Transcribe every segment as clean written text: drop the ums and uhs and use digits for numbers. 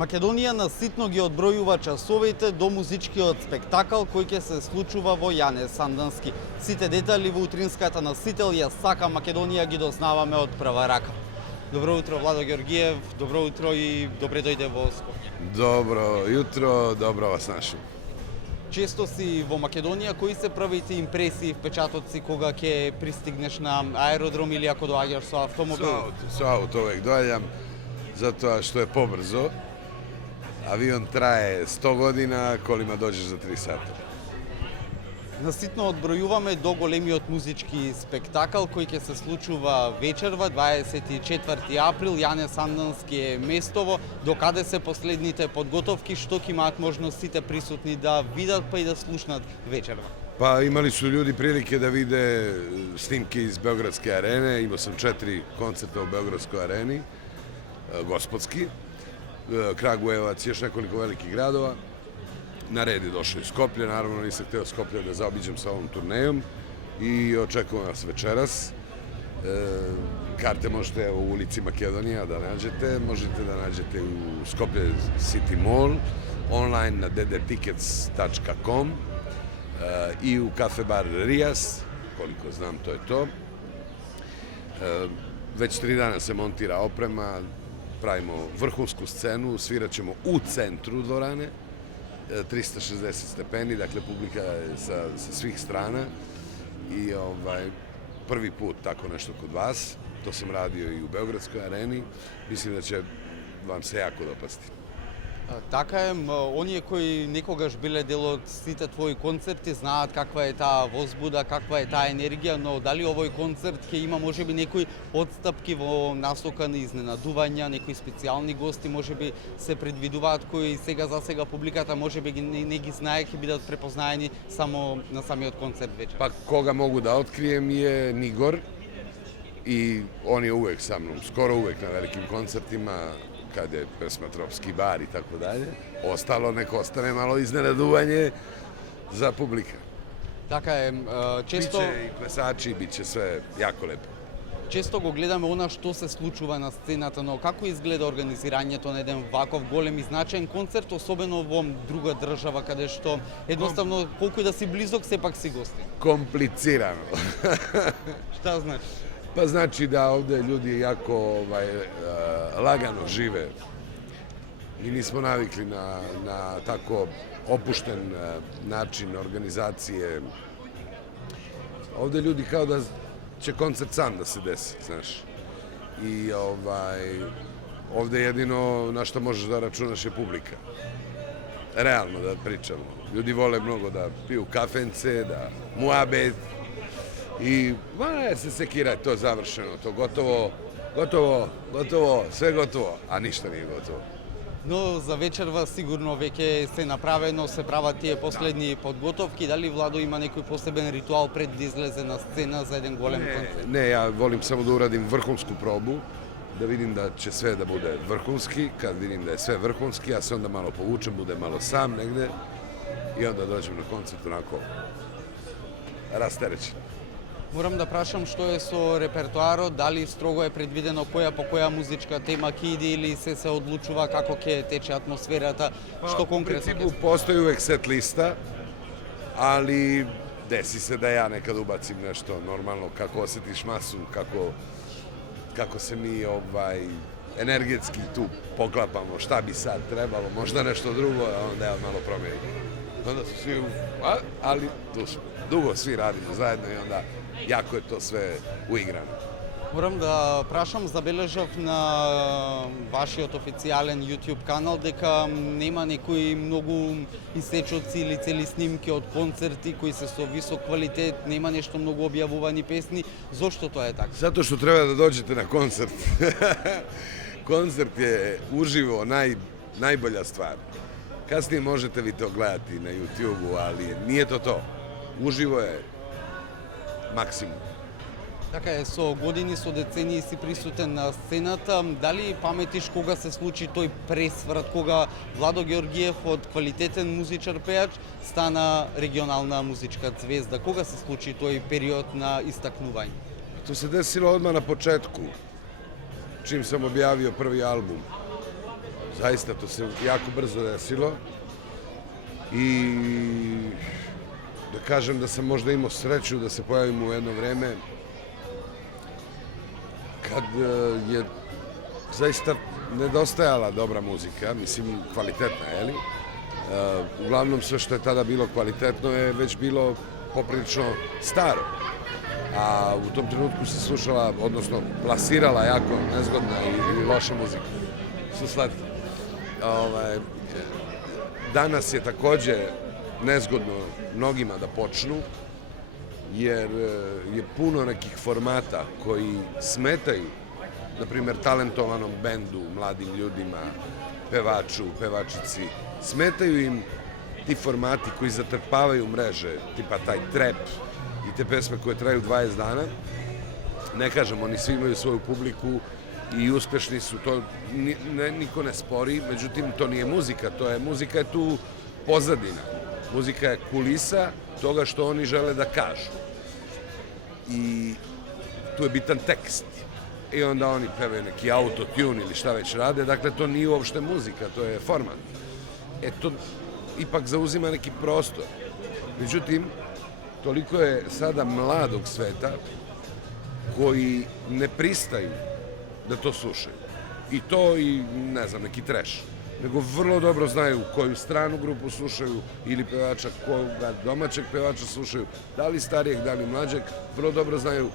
Македонија наситно ги одбројува часовите до музичкиот спектакл кој ќе се случува во Јане Сандански. Сите детали во утринската насител ја сака Македонија ги дознаваме од прва рака. Добро утро, Владо Георгиев, добро утро и добре дојде во Скопје. Добро јутро, добро вас нашли. Често си во Македонија, кои се првите импресии, впечатоци кога ќе пристигнеш на аеродром или ако доаѓаш со автомобил? Со ауто овек доаѓам, затоа што е побрзо. Авион трае 100 година, колима доđеш за 3 сата. Наситно одбројуваме до големиот музички спектакл кој ќе се случува вечерва, 24 април, Јане Сандански е местово. Докаде се последните подготовки, што ќе имаат можност сите присутни да видат па и да слушнат вечерва? Па имали су луѓе прилике да виде снимки из Белградске арене, имao sam 4 концерта у Белградskoj areni, gospodski, Kragujevac, još nekoliko velikih gradova. Na red je došao iz Skoplje, naravno nisam hteo Skoplje da zaobiđem sa ovom turnejom i očekujem vas večeras. Karte možete u ulici Makedonija da nađete, možete da nađete u Skoplje City Mall, online na ddtickets.com i u kafe bar Rias, koliko znam to je to. Već 3 dana se montira oprema, pravimo vrhunsku scenu, svirat ćemo u centru dvorane, 360 stepeni, dakle publika je sa svih strana i prvi put tako nešto kod vas. To sam radio i u Beogradskoj areni, mislim da će vam se jako dopasti. Така е, оние кои некогаш биле дел од сите твои концерти знаат каква е таа возбуда, каква е таа енергија, но дали овој концерт ќе има можеби некои отстапки во насока на изненадувања, некои специјални гости можеби се предвидуваат кои сега за сега публиката можеби не ги знае, ќе бидат препознаени само на самиот концерт вечер. Па кога могу да откриjem je Nigor i on je uvek sa mnom, skoro uvek na velikim koncertima, kad je Pesmatropski bar i tako dalje. Ostalo nek ostane malo iznenaduvanje za publika. Така е, често... Biće i plesači, biće sve jako lepo. Често го гледаме она што се случува на сцената, но како изгледа организирањето на еден ваков голем и значаен концерт, особено во друга држава, каде што едноставно колку и да си близок, сепак си гостин? Komplicirano. Šta значи? Pa znači da ovde ljudi jako lagano žive. Mi nismo navikli na tako opušten način organizacije. Ovde ljudi kao da će koncert sam da se desi, znaš. I ovde jedino na što možeš da računaš je publika. Realno da pričamo. Ljudi vole mnogo da piju kafence, da muabet. I ne se sekira, to je završeno, to gotovo, sve gotovo, a ništa nije gotovo. Но за вечерва сигурно веќе се направено, се прават тие последни подготовки. Дали Владо има некој посебен ритуал пред да излезе на сцена за еден голем концерт? Ne, ja volim samo da uradim vrhunsku probu, da vidim da će sve da bude vrhunski. Kad vidim da je sve vrhunski, ja se onda malo povučem, budem malo sam negde i onda dođem na koncert onako rasterećen. Морам да прашам што е со репертоарот, дали строго е предвидено која по која музичка тема ќе иде или се одлучува како ќе тече атмосферата, што конкретно? U principu postoji uvek set lista, ali desi se da ja nekad ubacim nešto normalno, kako osjetiš masu, kako se mi energetski tu poklapamo, šta bi sad trebalo, možda nešto drugo, a onda ja malo promijenim. Onda su svi, ali dugo svi radimo zajedno i onda jako je to sve uigrano. Морам да прашам, забележав на вашиот официјален YouTube канал дека нема некои многу исечоци или цели снимки од концерти кои се со висок квалитет, нема нешто многу објавувани песни. Зошто тоа е така? Zato što treba da dođete na koncert. Koncert je uživo najbolja stvar. Kasnije možete vi to gledati na YouTube-u, ali nije to to. Uživo je максимум. Така е, со години, со децении си присутен на сцената. Дали паметиш кога се случи тој пресврат, кога Владо Георгиев од квалитетен музичар пејач стана регионална музичка звезда? Кога се случи тој период на истакнување? To se desilo odmah na početku, čim sam objavio prvi album. Zaista, to se jako brzo desilo i da kažem da sam možda imao sreću da se pojavim u jedno vreme kad je zaista nedostajala dobra muzika, mislim kvalitetna, jeli? Uglavnom sve što je tada bilo kvalitetno je već bilo poprilično staro. A u tom trenutku se slušala, odnosno plasirala jako nezgodna i loša muzika. Su slatki. Danas je takođe nezgodno mnogima da počnu, jer je puno nekih formata koji smetaju, na primjer, talentovanom bendu, mladim ljudima, pevaču, pevačici. Smetaju im ti formati koji zatrpavaju mreže, tipa taj trap i te pesme koje traju 20 dana. Ne kažem, oni svi imaju svoju publiku i uspešni su, to niko ne spori, međutim, to nije muzika, muzika je tu pozadina. Muzika je kulisa toga što oni žele da kažu. I tu je bitan tekst. I onda oni pevaju neki autotune ili šta već rade, dakle to nije uopšte muzika, to je format. To ipak zauzima neki prostor. Međutim, toliko je sada mladog sveta koji ne pristaju da to slušaju. I to i, ne znam, neki trash. Nego vrlo dobro znaju koju stranu grupu slušaju ili pevača, koga domaćeg pevača slušaju, da li starijeg, da li mlađeg, vrlo dobro znaju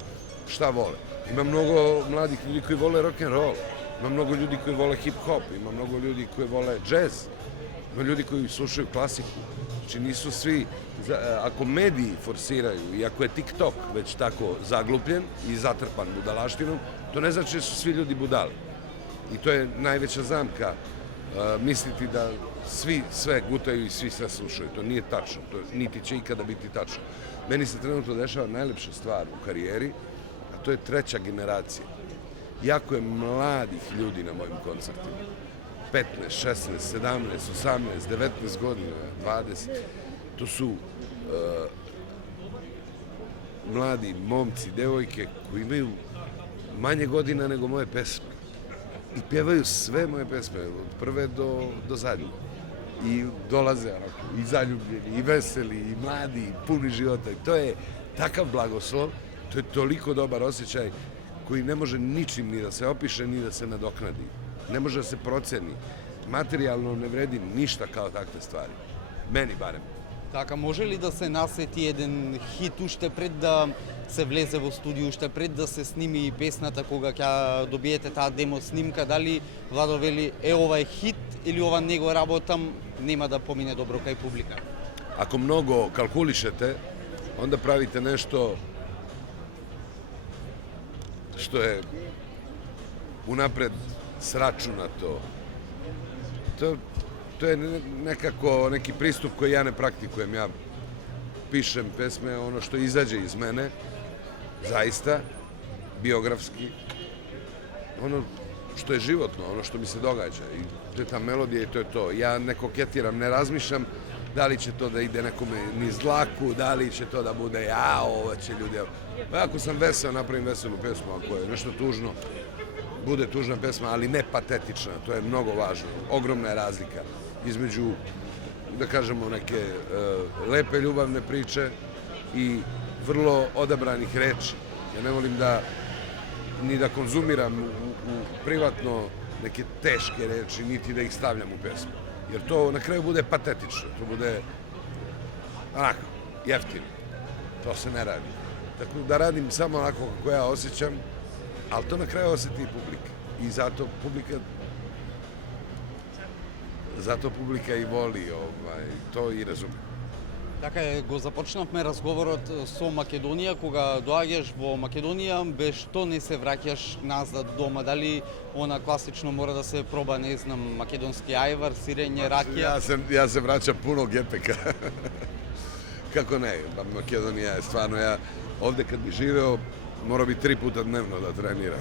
šta vole. Ima mnogo mladih ljudi koji vole rock'n'roll, ima mnogo ljudi koji vole hip-hop, ima mnogo ljudi koji vole džez, ima ljudi koji slušaju klasiku. Znači nisu svi, ako mediji forsiraju i ako je TikTok već tako zaglupljen i zatrpan budalaštinom, to ne znači da su svi ljudi budali. I to je najveća zamka, misliti da svi sve gutaju i svi sve slušaju. To nije tačno, to niti će ikada biti tačno. Meni se trenutno dešava najlepša stvar u karijeri, a to je treća generacija. Jako je mladih ljudi na mojim koncertima. 15, 16, 17, 18, 19 godina, 20. To su mladi momci, devojke koji imaju manje godina nego moje pesme. I pjevaju sve moje pesme, od prve do zadnje. I dolaze onako, i zaljubljeni, i veseli, i mladi, i puni života. I to je takav blagoslov, to je toliko dobar osjećaj koji ne može ničim ni da se opiše, ni da se nadoknadi. Ne može da se proceni. Materijalno ne vredi ništa kao takve stvari. Meni barem. Така, може ли да се насети еден хит уште пред да се влезе во студио, уште пред да се сними песната, кога ќе добиете таа демо снимка, дали Владо вели, ова е хит или ова не го работам, нема да помине добро кај публика? Ako mnogo kalkulišete, onda pravite nešto što je unapred sračunato. To je nekako neki pristup koji ja ne praktikujem. Ja pišem pesme, ono što izađe iz mene, zaista, biografski, ono što je životno, ono što mi se događa. I to je ta melodija i to je to. Ja ne koketiram, ne razmišljam da li će to da ide nekome niz dlaku, da li će to da bude ovo će ljudi... Pa ako sam vesel, napravim veselu pesmu, ako je nešto tužno, bude tužna pesma, ali ne patetična, to je mnogo važno. Ogromna je razlika između, da kažemo, neke lepe ljubavne priče i vrlo odabranih reči. Ja ne volim ni da konzumiram u privatno neke teške reči, niti da ih stavljam u pesmu. Jer to na kraju bude patetično, to bude onako, jeftino. To se ne radi. Tako da radim samo onako kako ja osjećam, ali to na kraju osjeti i publika. I zato publika i voli to i razume. Така е, го започнавме разговорот со Македонија, кога доаѓаш во Македонија, без што не се враќаш назад дома? Дали она класично мора да се проба, не знам, македонски ајвар, сирење, ракија? Ja se vraćam puno gepeka. Kako ne? Makedonija je stvarno, ja ovde kad bi živeo, morao bi 3 puta dnevno da treniram.